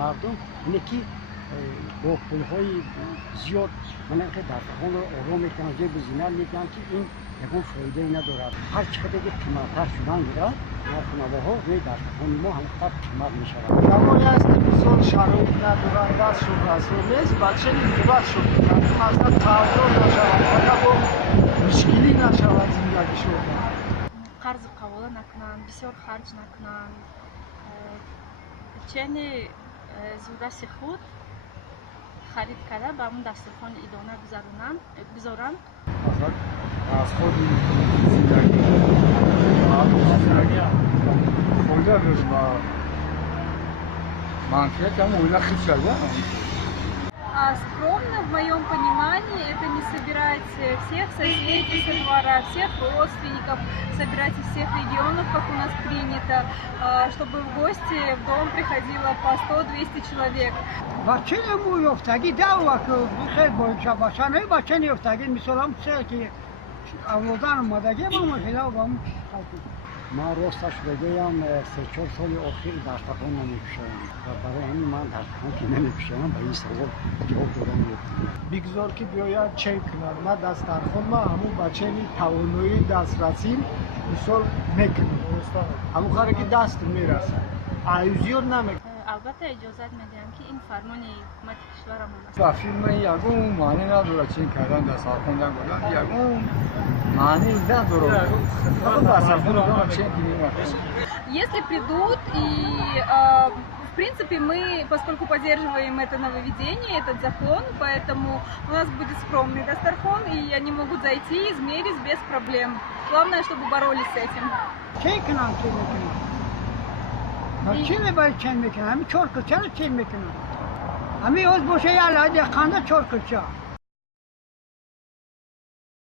مردم اینه که با پولهای زیاد من اینکه دسترخوان رو آرام میکنن زیر بزینن میکنن که این یکون فایده ندارد. هر چقدر که قیمت‌تر شدن گیرد نرخ ها روی دسترخوان ما همونقدر قیمت میشود. زمانی است که بسیار شرایط ندارنده است شد رسول نیست بچه نیمت شد میکنیم اصلا تعادل نشود و مشکلی نشود زندگی شده. قرض قبول نکنن بسیار خرج نکنن چنین زودست خود خرید کرده به اون دسترخوان ادانه گذارن مثلا از خود زندگی خدا داریم منفیت هم اولا خیلی شده. Скромно, в моем понимании, это не собирать всех соседей со двора, всех родственников, собирать из всех регионов, как у нас принято, чтобы в гости в дом приходило по 100-200 человек. بچه یافتگی ده وقت خیلی باید باشه نه بچه یافتگی مثلا چه که اولادن اومدگی با مشکل با من راستش بگویم 3-4 سال اخیر دسترخوان نمیپوشم و برای همین من دسترخوان که نمیپوشم به این سوال جواب دادم. بگذار که بیاید چک کنند ما دسترخوان ما همون بچه توانایی دسترسی مثال میکنیم همون خواهر که دست میرسه عیوزی رو نمیکنیم. البته اجازت میدیم که این فرمان حکومت کشورمون است. با فیلم یکون معنی نداره چین کردن دسترخوان بودن یکون معنی نداره فقط دسترخوان رو چین کنیم. Если придут и в принципе мы, поскольку поддерживаем это нововведение, этот закон, поэтому у нас будет скромный дастархон и они могут зайти, измерить без проблем. Главное, чтобы боролись с этим. چی باید چین میکنن؟ همین چهار کلچه رو چین میکنن. همین از باشه یه لحظه خانده چهار کلچه.